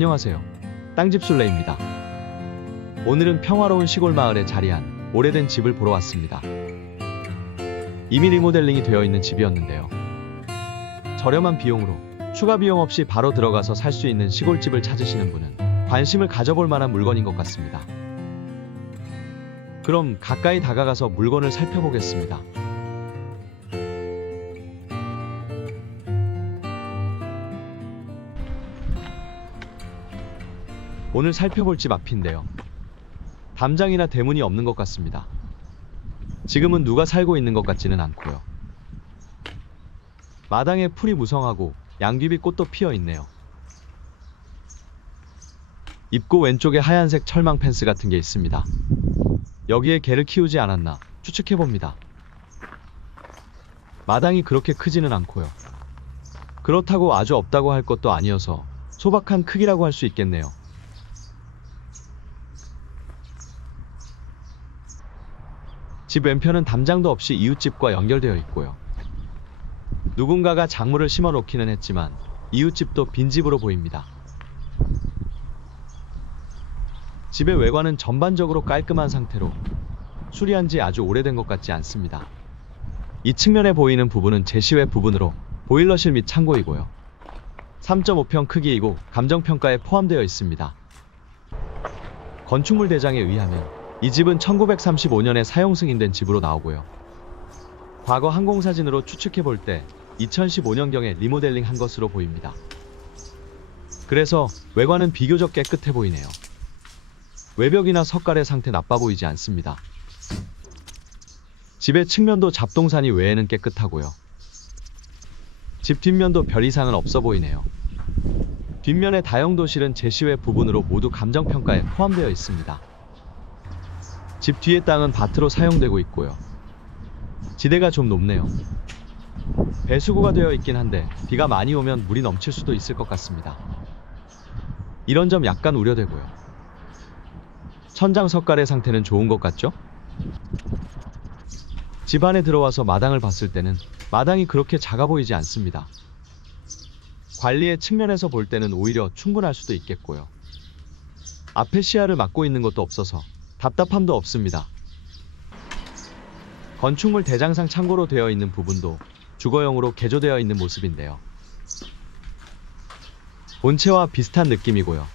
안녕하세요. 땅집술래입니다. 오늘은 평화로운 시골 마을에 자리한 오래된 집을 보러 왔습니다. 이미 리모델링이 되어 있는 집이었는데요. 저렴한 비용으로 추가 비용 없이 바로 들어가서 살 수 있는 시골집을 찾으시는 분은 관심을 가져볼 만한 물건인 것 같습니다. 그럼 가까이 다가가서 물건을 살펴보겠습니다. 오늘 살펴볼 집 앞인데요. 담장이나 대문이 없는 것 같습니다. 지금은 누가 살고 있는 것 같지는 않고요. 마당에 풀이 무성하고 양귀비 꽃도 피어 있네요. 입구 왼쪽에 하얀색 철망 펜스 같은 게 있습니다. 여기에 개를 키우지 않았나 추측해봅니다. 마당이 그렇게 크지는 않고요. 그렇다고 아주 없다고 할 것도 아니어서 소박한 크기라고 할 수 있겠네요. 집 왼편은 담장도 없이 이웃집과 연결되어 있고요. 누군가가 작물을 심어 놓기는 했지만 이웃집도 빈집으로 보입니다. 집의 외관은 전반적으로 깔끔한 상태로 수리한 지 아주 오래된 것 같지 않습니다. 이 측면에 보이는 부분은 제시외 부분으로 보일러실 및 창고이고요. 3.5평 크기이고 감정평가에 포함되어 있습니다. 건축물 대장에 의하면 이 집은 1935년에 사용 승인된 집으로 나오고요. 과거 항공사진으로 추측해 볼 때 2015년경에 리모델링 한 것으로 보입니다. 그래서 외관은 비교적 깨끗해 보이네요. 외벽이나 석갈의 상태 나빠 보이지 않습니다. 집의 측면도 잡동사니 외에는 깨끗하고요. 집 뒷면도 별 이상은 없어 보이네요. 뒷면의 다용도실은 제시외 부분으로 모두 감정평가에 포함되어 있습니다. 집 뒤의 땅은 밭으로 사용되고 있고요. 지대가 좀 높네요. 배수구가 되어 있긴 한데 비가 많이 오면 물이 넘칠 수도 있을 것 같습니다. 이런 점 약간 우려되고요. 천장 석갈의 상태는 좋은 것 같죠? 집 안에 들어와서 마당을 봤을 때는 마당이 그렇게 작아 보이지 않습니다. 관리의 측면에서 볼 때는 오히려 충분할 수도 있겠고요. 앞에 시야를 막고 있는 것도 없어서 답답함도 없습니다. 건축물 대장상 창고로 되어 있는 부분도 주거용으로 개조되어 있는 모습인데요. 본체와 비슷한 느낌이고요.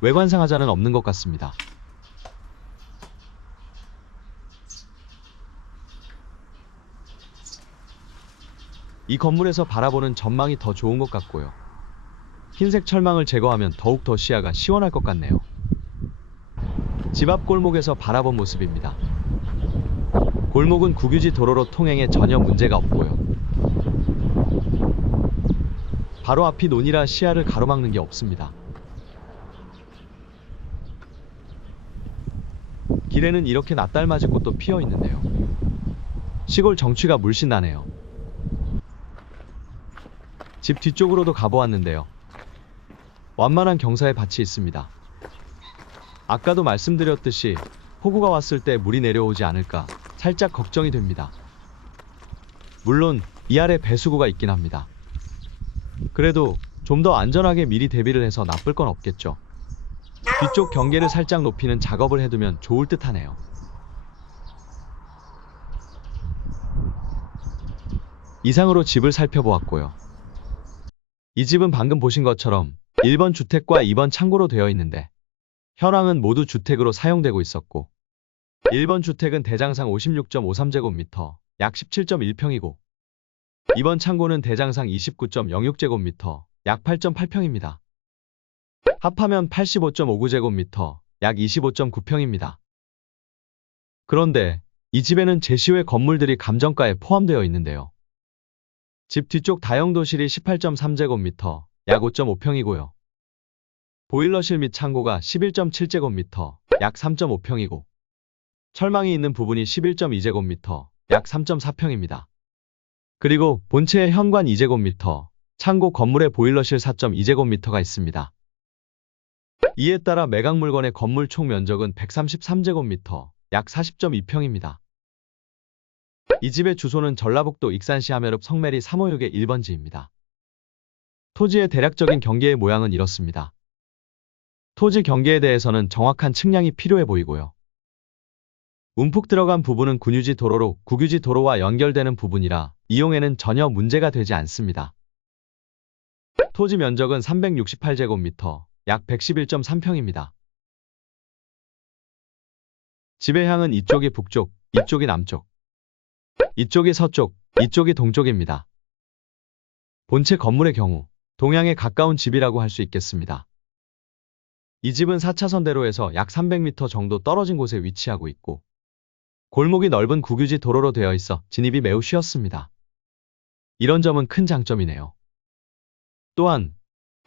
외관상 하자는 없는 것 같습니다. 이 건물에서 바라보는 전망이 더 좋은 것 같고요. 흰색 철망을 제거하면 더욱 더 시야가 시원할 것 같네요. 집 앞 골목에서 바라본 모습입니다. 골목은 국유지 도로로 통행에 전혀 문제가 없고요. 바로 앞이 논이라 시야를 가로막는 게 없습니다. 길에는 이렇게 낫달맞이 꽃도 피어 있는데요. 시골 정취가 물씬 나네요. 집 뒤쪽으로도 가보았는데요. 완만한 경사의 밭이 있습니다. 아까도 말씀드렸듯이 폭우가 왔을 때 물이 내려오지 않을까 살짝 걱정이 됩니다. 물론 이 아래 배수구가 있긴 합니다. 그래도 좀 더 안전하게 미리 대비를 해서 나쁠 건 없겠죠. 뒤쪽 경계를 살짝 높이는 작업을 해두면 좋을 듯 하네요. 이상으로 집을 살펴보았고요. 이 집은 방금 보신 것처럼 1번 주택과 2번 창고로 되어 있는데 현황은 모두 주택으로 사용되고 있었고 1번 주택은 대장상 56.53제곱미터, 약 17.1평이고 2번 창고는 대장상 29.06제곱미터, 약 8.8평입니다. 합하면 85.59제곱미터, 약 25.9평입니다. 그런데 이 집에는 제시외 건물들이 감정가에 포함되어 있는데요. 집 뒤쪽 다용도실이 18.3제곱미터, 약 5.5평이고요. 보일러실 및 창고가 11.7제곱미터, 약 3.5평이고 철망이 있는 부분이 11.2제곱미터, 약 3.4평입니다. 그리고 본체의 현관 2제곱미터, 창고 건물의 보일러실 4.2제곱미터가 있습니다. 이에 따라 매각 물건의 건물 총 면적은 133제곱미터, 약 40.2평입니다. 이 집의 주소는 전라북도 익산시 하면읍 성매리 356-1번지입니다. 토지의 대략적인 경계의 모양은 이렇습니다. 토지 경계에 대해서는 정확한 측량이 필요해 보이고요. 움푹 들어간 부분은 군유지 도로로 국유지 도로와 연결되는 부분이라 이용에는 전혀 문제가 되지 않습니다. 토지 면적은 368제곱미터, 약 111.3평입니다. 집의 향은 이쪽이 북쪽, 이쪽이 남쪽, 이쪽이 서쪽, 이쪽이 동쪽입니다. 본체 건물의 경우 동향에 가까운 집이라고 할 수 있겠습니다. 이 집은 4차선 대로에서 약 300m 정도 떨어진 곳에 위치하고 있고 골목이 넓은 국유지 도로로 되어 있어 진입이 매우 쉬웠습니다. 이런 점은 큰 장점이네요. 또한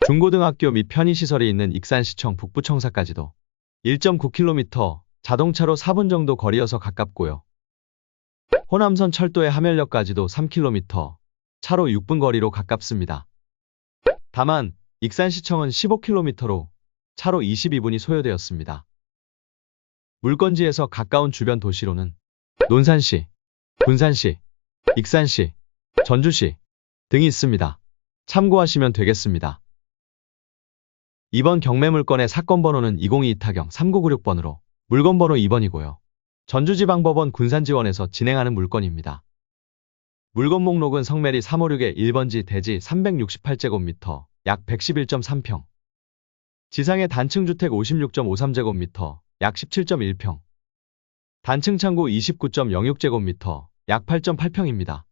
중고등학교 및 편의시설이 있는 익산시청 북부청사까지도 1.9km, 자동차로 4분 정도 거리여서 가깝고요. 호남선 철도의 함열역까지도 3km, 차로 6분 거리로 가깝습니다. 다만 익산시청은 15km로 차로 22분이 소요되었습니다. 물건지에서 가까운 주변 도시로는 논산시, 군산시, 익산시, 전주시 등이 있습니다. 참고하시면 되겠습니다. 이번 경매 물건의 사건 번호는 2022타경 3996번으로 물건 번호 2번이고요. 전주지방법원 군산지원에서 진행하는 물건입니다. 물건 목록은 성매리 356의 1번지 대지 368제곱미터, 약 111.3평. 지상의 단층주택 56.53제곱미터, 약 17.1평. 단층 창고 29.06제곱미터, 약 8.8평입니다.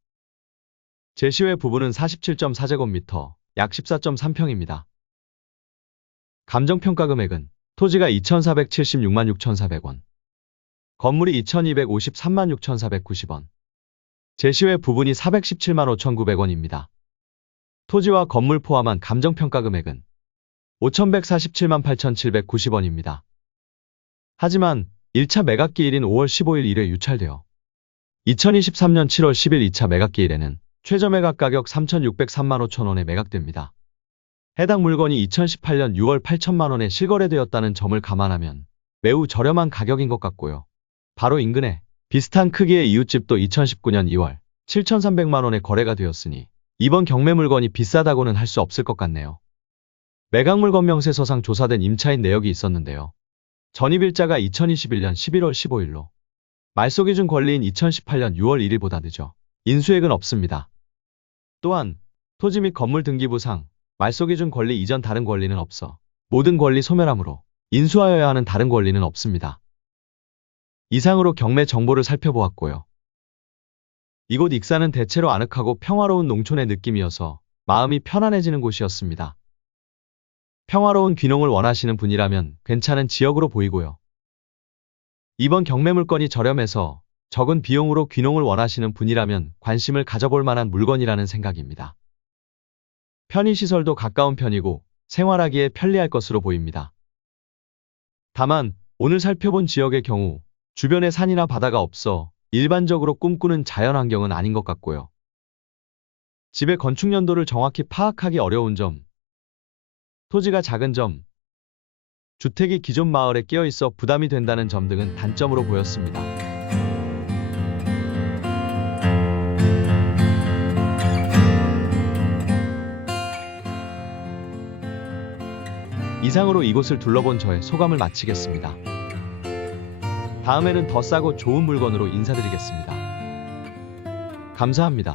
제시외 부분은 47.4제곱미터, 약 14.3평입니다. 감정평가 금액은 토지가 2,476만 6,400원, 건물이 2,253만 6,490원, 제시외 부분이 417만 5,900원입니다. 토지와 건물 포함한 감정평가 금액은 5,147만 8,790원입니다. 하지만 1차 매각기일인 5월 15일 1회 유찰되어 2023년 7월 10일 2차 매각기일에는 최저 매각 가격 3,603만 5천원에 매각됩니다. 해당 물건이 2018년 6월 8천만 원에 실거래되었다는 점을 감안하면 매우 저렴한 가격인 것 같고요. 바로 인근에 비슷한 크기의 이웃집도 2019년 2월 7,300만 원에 거래가 되었으니 이번 경매 물건이 비싸다고는 할 수 없을 것 같네요. 매각 물건 명세서상 조사된 임차인 내역이 있었는데요. 전입일자가 2021년 11월 15일로 말소기준 권리인 2018년 6월 1일보다 늦어 인수액은 없습니다. 또한 토지 및 건물 등기부상 말소기준 권리 이전 다른 권리는 없어 모든 권리 소멸함으로 인수하여야 하는 다른 권리는 없습니다. 이상으로 경매 정보를 살펴보았고요. 이곳 익산은 대체로 아늑하고 평화로운 농촌의 느낌이어서 마음이 편안해지는 곳이었습니다. 평화로운 귀농을 원하시는 분이라면 괜찮은 지역으로 보이고요. 이번 경매 물건이 저렴해서 적은 비용으로 귀농을 원하시는 분이라면 관심을 가져볼 만한 물건이라는 생각입니다. 편의시설도 가까운 편이고 생활하기에 편리할 것으로 보입니다. 다만 오늘 살펴본 지역의 경우 주변에 산이나 바다가 없어 일반적으로 꿈꾸는 자연환경은 아닌 것 같고요. 집의 건축 연도를 정확히 파악하기 어려운 점, 토지가 작은 점, 주택이 기존 마을에 끼어있어 부담이 된다는 점 등은 단점으로 보였습니다. 이상으로 이곳을 둘러본 저의 소감을 마치겠습니다. 다음에는 더 싸고 좋은 물건으로 인사드리겠습니다. 감사합니다.